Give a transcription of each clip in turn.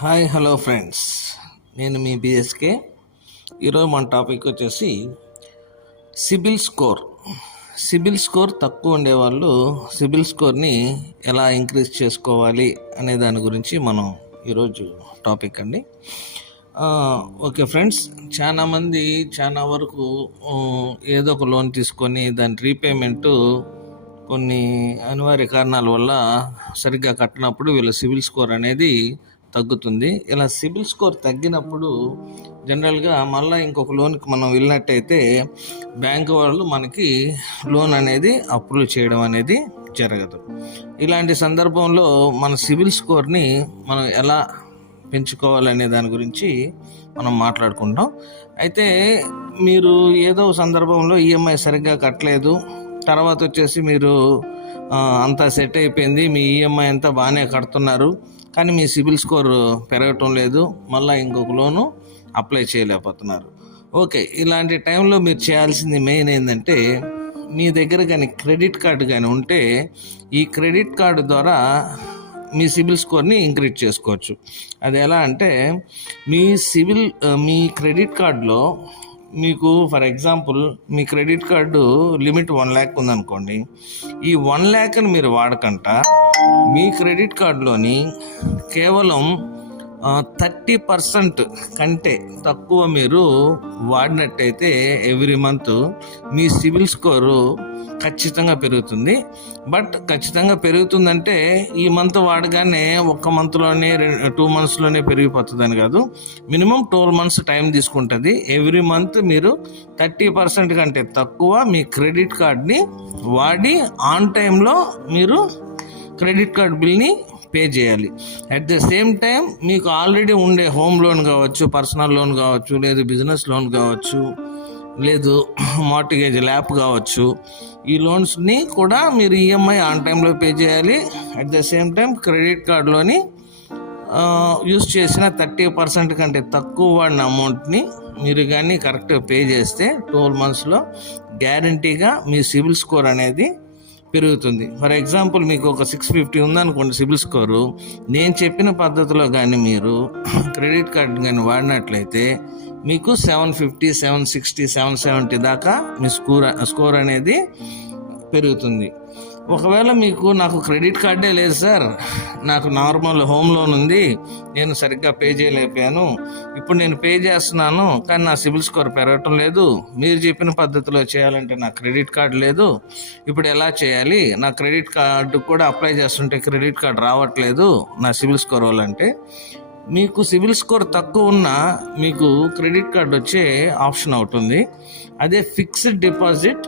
Hi hello friends. నేను మీ BSK. ఈరోజు మన టాపిక్ వచ్చేసి సిబిల్ స్కోర్. సిబిల్ స్కోర్ తక్కువ ఉండేవాళ్ళు సిబిల్ స్కోర్ని ఎలా ఇంక్రీజ్ చేసుకోవాలి అనే దాని గురించి మనం ఈరోజు టాపిక్ అండి. ఓకే ఫ్రెండ్స్ చాలామంది చాలా వరకు ఏదో ఒక లోన్ తీసుకొని దాని రీపేమెంటు కొన్ని అనివార్య కారణాల వల్ల సరిగ్గా కట్టినప్పుడు వీళ్ళ సిబిల్ స్కోర్ అనేది తగ్గుతుంది. ఇలా సిబిల్ స్కోర్ తగ్గినప్పుడు జనరల్గా మళ్ళీ ఇంకొక లోన్కి మనం వెళ్ళినట్టయితే బ్యాంకు వాళ్ళు మనకి లోన్ అనేది అప్రూవ్ చేయడం అనేది జరగదు. ఇలాంటి సందర్భంలో మన సిబిల్ స్కోర్ని మనం ఎలా పెంచుకోవాలనే దాని గురించి మనం మాట్లాడుకుంటాం. అయితే మీరు ఏదో సందర్భంలో ఈఎంఐ సరిగ్గా కట్టలేదు. తర్వాత వచ్చేసి మీరు అంతా సెట్ అయిపోయింది. మీ ఈఎంఐ అంతా బాగానే కడుతున్నారు. కానీ మీ సిబిల్ స్కోర్ పెరగటం లేదు. మళ్ళీ ఇంకొక లోను అప్లై చేయలేకపోతున్నారు. ఓకే ఇలాంటి టైంలో మీరు చేయాల్సింది మెయిన్ ఏంటంటే మీ దగ్గర కానీ క్రెడిట్ కార్డు కానీ ఉంటే ఈ క్రెడిట్ కార్డు ద్వారా మీ సిబిల్ స్కోర్ని ఇంక్రీజ్ చేసుకోవచ్చు. అది ఎలా అంటే మీ సిబిల్ మీ క్రెడిట్ కార్డులో మీకు for example me credit card limit one lakh ఉందనుకోండి. ఈ వన్ ల్యాక్ని మీరు వాడకుండా మీ క్రెడిట్ కార్డులోని కేవలం థర్టీ పర్సెంట్ కంటే తక్కువ మీరు వాడినట్టయితే ఎవ్రీ మంత్ మీ సిబిల్ స్కోరు ఖచ్చితంగా పెరుగుతుంది. బట్ ఖచ్చితంగా పెరుగుతుందంటే ఈ మంత్ వాడగానే ఒక్క మంత్లోనే టూ మంత్స్లోనే పెరిగిపోతుందని కాదు. మినిమం ట్వెల్వ్ మంత్స్ టైం తీసుకుంటుంది. ఎవ్రీ మంత్ మీరు థర్టీ పర్సెంట్ కంటే తక్కువ మీ క్రెడిట్ కార్డ్ని వాడి ఆన్ టైంలో మీరు క్రెడిట్ కార్డ్ బిల్ని పే చేయాలి. అట్ ద సేమ్ టైం మీకు ఆల్రెడీ ఉండే హోమ్ లోన్ కావచ్చు పర్సనల్ లోన్ కావచ్చు లేదు బిజినెస్ లోన్ కావచ్చు లేదు మార్టిగేజ్ ల్యాప్ కావచ్చు ఈ లోన్స్ని కూడా మీరు ఈఎంఐ ఆన్ టైంలో పే చేయాలి. At the same time credit కార్డులోని use చేసిన థర్టీ పర్సెంట్ కంటే తక్కువ వాడిన అమౌంట్ని మీరు కానీ కరెక్ట్గా పే చేస్తే ట్వెల్వ్ మంత్స్లో గ్యారంటీగా మీ సిబిల్ స్కోర్ అనేది పెరుగుతుంది. ఫర్ ఎగ్జాంపుల్ మీకు ఒక సిక్స్ ఫిఫ్టీ ఉందనుకోండి సిబిల్ స్కోరు. నేను చెప్పిన పద్ధతిలో కానీ మీరు క్రెడిట్ కార్డు కానీ వాడినట్లయితే మీకు seven fifty seven sixty seven seventy దాకా మీ స్కోర్ స్కోర్ అనేది పెరుగుతుంది. ఒకవేళ మీకు నాకు క్రెడిట్ కార్డే లేదు సార్ నాకు నార్మల్ హోమ్ లోన్ ఉంది నేను సరిగ్గా పే చేయలేకపోయాను. ఇప్పుడు నేను పే చేస్తున్నాను కానీ నా సిబిల్ స్కోర్ పెరగటం లేదు. మీరు చెప్పిన పద్ధతిలో చేయాలంటే నా క్రెడిట్ కార్డు లేదు. ఇప్పుడు ఎలా చేయాలి? నా క్రెడిట్ కార్డు కూడా అప్లై చేస్తుంటే క్రెడిట్ కార్డు రావట్లేదు నా సిబిల్ స్కోర్ వాళ్ళంటే మీకు సిబిల్ స్కోర్ తక్కువ ఉన్నా మీకు క్రెడిట్ కార్డ్ వచ్చే ఆప్షన్ అవుతుంది అదే ఫిక్స్డ్ డిపాజిట్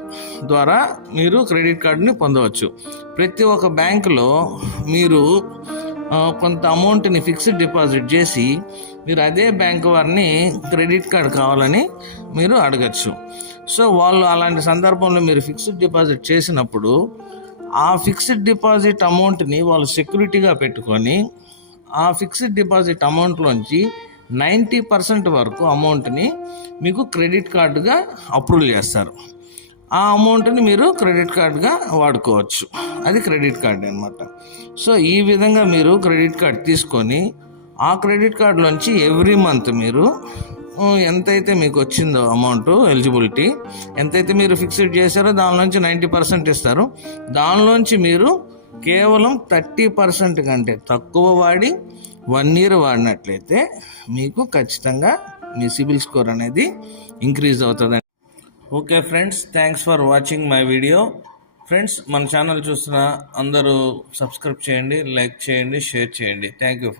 ద్వారా మీరు క్రెడిట్ కార్డుని పొందవచ్చు. ప్రతి ఒక్క బ్యాంకులో మీరు కొంత అమౌంట్ని ఫిక్స్డ్ డిపాజిట్ చేసి మీరు అదే బ్యాంక్ వారిని క్రెడిట్ కార్డ్ కావాలని మీరు అడగచ్చు. సో వాళ్ళు అలాంటి సందర్భంలో మీరు ఫిక్స్డ్ డిపాజిట్ చేసినప్పుడు ఆ ఫిక్స్డ్ డిపాజిట్ అమౌంట్ని వాళ్ళు సెక్యూరిటీగా పెట్టుకొని ఆ ఫిక్స్డ్ డిపాజిట్ అమౌంట్లోంచి నైంటీ పర్సెంట్ వరకు అమౌంట్ని మీకు క్రెడిట్ కార్డుగా అప్రూవల్ చేస్తారు. ఆ అమౌంట్ని మీరు క్రెడిట్ కార్డుగా వాడుకోవచ్చు. అది క్రెడిట్ కార్డ్ అనమాట సో ఈ విధంగా మీరు క్రెడిట్ కార్డ్ తీసుకొని ఆ క్రెడిట్ కార్డులోంచి ఎవ్రీ మంత్ మీరు ఎంతైతే మీకు వచ్చిందో అమౌంట్ ఎలిజిబిలిటీ ఎంతైతే మీరు ఫిక్స్డ్ చేశారో దానిలోంచి నైంటీ పర్సెంట్ ఇస్తారు. దానిలోంచి మీరు కేవలం థర్టీ పర్సెంట్ కంటే తక్కువ వాడి వన్ ఇయర్ వాడినట్లయితే మీకు ఖచ్చితంగా మీ సిబిల్ స్కోర్ అనేది ఇంక్రీజ్ అవుతుంది. Okay friends thanks for watching my video. Friends మన ఛానల్ చూసిన అందరూ సబ్స్క్రైబ్ చేయండి లైక్ చేయండి షేర్ చేయండి. Thank you friends.